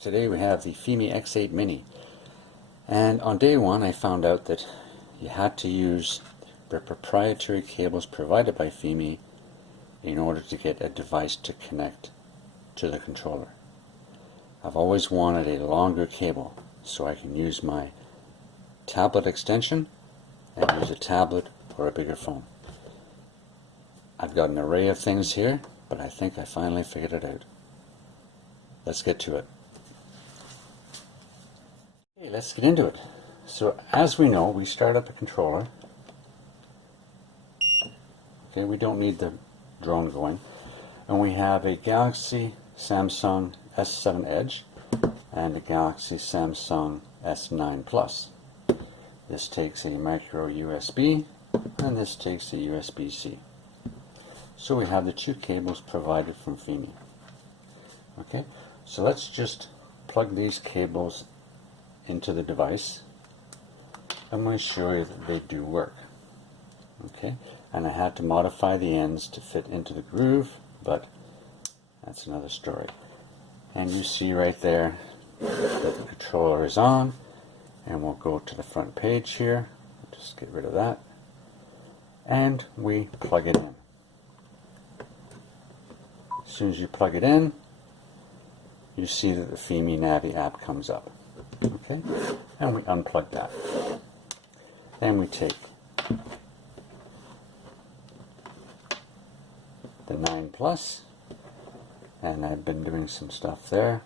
Today we have the Fimi X8 Mini, and on day one I found out that you had to use the proprietary cables provided by Fimi in order to get a device to connect to the controller. I've always wanted a longer cable so I can use my tablet extension and use a tablet or a bigger phone. I've got an array of things here, but I think I finally figured it out. Let's get to it. Okay, let's get into it. So as we know, we start up a controller. Okay, we don't need the drone going. And we have a Galaxy Samsung S7 Edge and a Galaxy Samsung S9 Plus. This takes a micro USB and this takes a USB-C. So we have the two cables provided from Fimi. Okay, so let's just plug these cables into the device. I'm going to show you that they do work. Okay, and I had to modify the ends to fit into the groove, but that's another story. And you see right there that the controller is on, and we'll go to the front page here. Just get rid of that, and we plug it in. As soon as you plug it in, you see that the Fimi Navi app comes up. Okay, and we unplug that. Then we take the 9 Plus, and I've been doing some stuff there,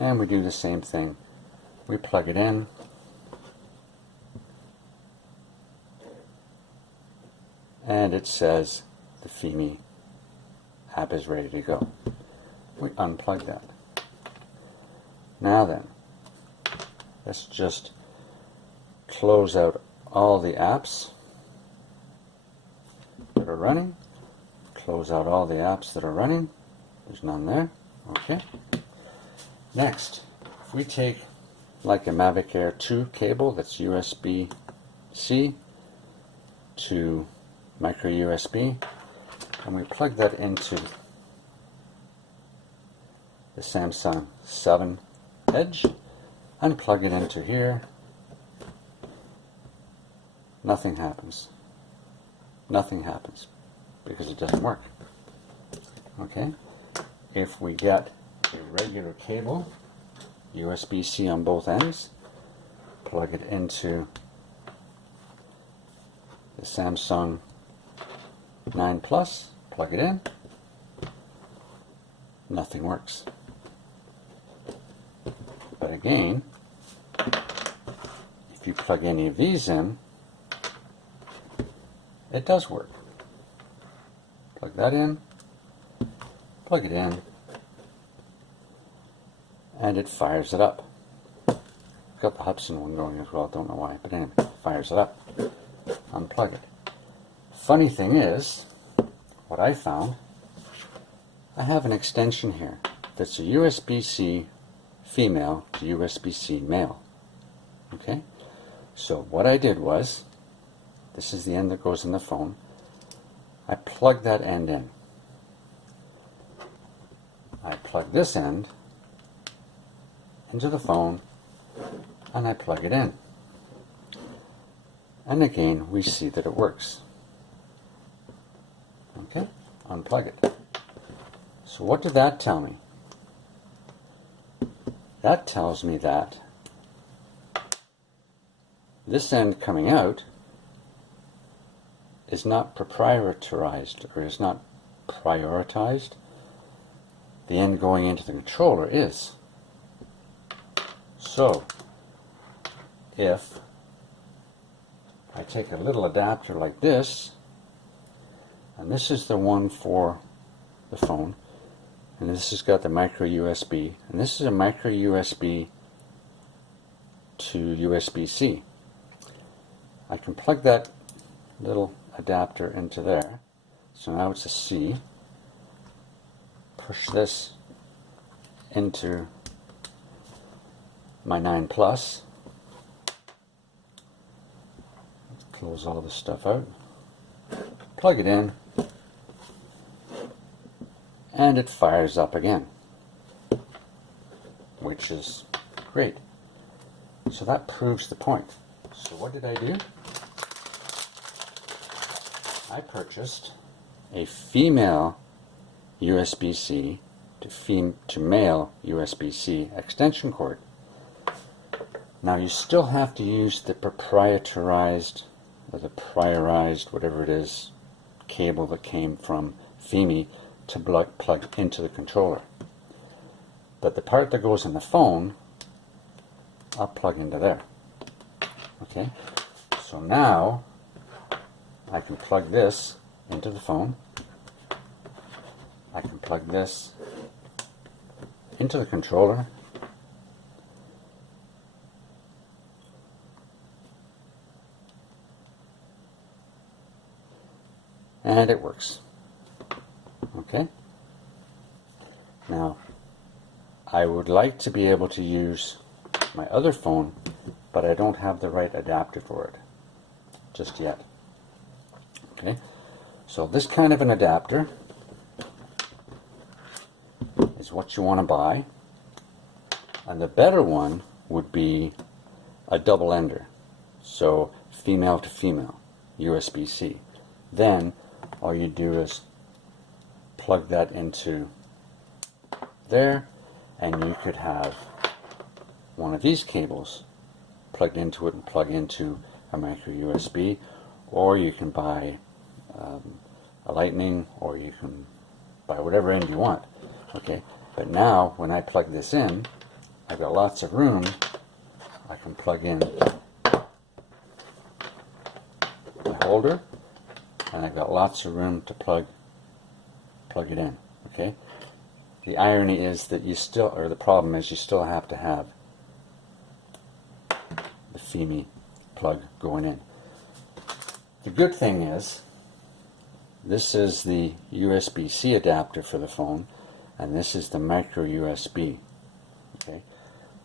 and we do the same thing. We plug it in, and it says the Fimi app is ready to go. We unplug that. Now then, let's just close out all the apps that are running. Close out all the apps that are running. There's none there. Okay. Next, if we take like a Mavic Air 2 cable that's USB-C to micro USB, and we plug that into the Samsung 7 Edge and plug it into here, nothing happens. Nothing happens because it doesn't work. Okay, if we get a regular cable, USB-C on both ends, plug it into the Samsung 9 Plus, plug it in, nothing works. But again, if you plug any of these in, it does work. Plug that in, plug it in, and it fires it up. Got the Hudson one going as well, don't know why, but anyway, it fires it up. Unplug it. Funny thing is, what I found, I have an extension here that's a USB-C female to USB-C male. Okay, so what I did was, this is the end that goes in the phone, I plug that end in. I plug this end into the phone and I plug it in. And again, we see that it works. Okay, unplug it. So what did that tell me? That tells me that this end coming out is not proprietarized, or is not prioritized. The end going into the controller is. So if I take a little adapter like this, and this is the one for the phone, and this has got the micro USB, and this is a micro USB to USB-C. I can plug that little adapter into there, so now it's a C. Push this into my 9 Plus. Let's close all this stuff out. Plug it in, and it fires up again. which is great. So that proves the point. So what did I do? I purchased a female USB-C to male USB-C extension cord. Now you still have to use the proprietarized, or the priorized, whatever it is, cable that came from Fimi to plug into the controller. But the part that goes in the phone, I'll plug into there. Okay, so now I can plug this into the phone. I can plug this into the controller. And it works. Okay. Now, I would like to be able to use my other phone, but I don't have the right adapter for it just yet. Okay. So this kind of an adapter is what you want to buy. And the better one would be a double ender. So female to female, USB-C. Then all you do is plug that into there, and you could have one of these cables plugged into it and plug into a micro USB, or you can buy a lightning, or you can buy whatever end you want. Okay, but now when I plug this in, I've got lots of room. I can plug in my holder, and I've got lots of room to plug it in. Okay. The irony is that you still, or the problem is you still have to have the Fimi plug going in. The good thing is, this is the USB-C adapter for the phone, and this is the micro USB. Okay.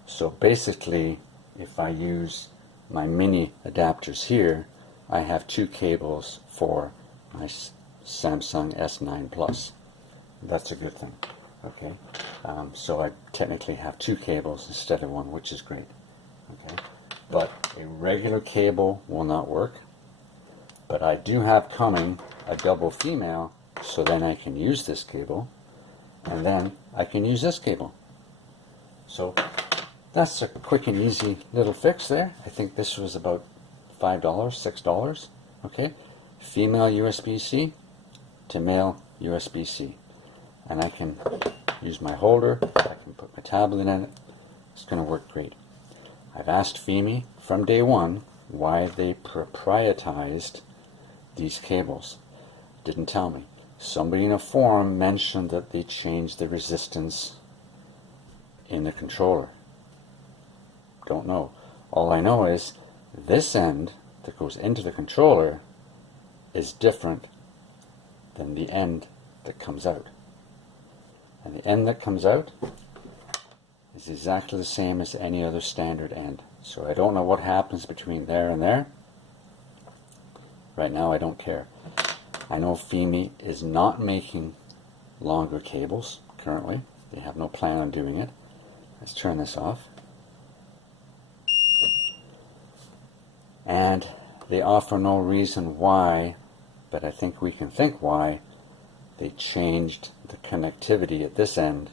So basically, if I use my mini adapters here, I have two cables for my Samsung S9 Plus. That's a good thing. Okay, so I technically have two cables instead of one, which is great. Okay, but a regular cable will not work. But I do have coming a double female, so then I can use this cable, and then I can use this cable. So that's a quick and easy little fix there. I think this was about $5, $6. Okay, female USB-C to male USB-C, and I can use my holder. I can put my tablet in it. It's going to work great. I've asked Fimi from day one why they proprietized these cables. Didn't tell me. Somebody in a forum mentioned that they changed the resistance in the controller. Don't know. All I know is this end that goes into the controller is different than the end that comes out. And the end that comes out is exactly the same as any other standard end. So I don't know what happens between there and there. Right now I don't care. I know Fimi is not making longer cables currently. They have no plan on doing it. Let's turn this off. And they offer no reason why, but I think we can think why they changed the connectivity at this end.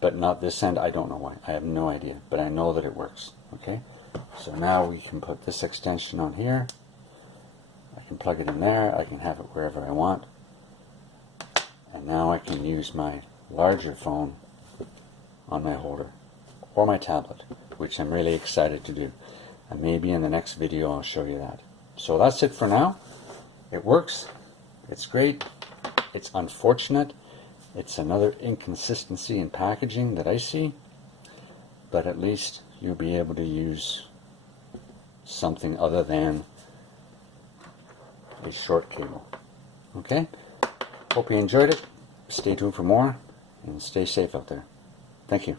But not this end. I don't know why. I have no idea, but I know that it works. Okay, so now we can put this extension on here. I can plug it in there. I can have it wherever I want. And now I can use my larger phone on my holder or my tablet, which I'm really excited to do. And maybe in the next video I'll show you that. So that's it for now. It works. It's great. It's unfortunate. It's another inconsistency in packaging that I see. But at least you'll be able to use something other than a short cable. Okay? Hope you enjoyed it. Stay tuned for more and stay safe out there. Thank you.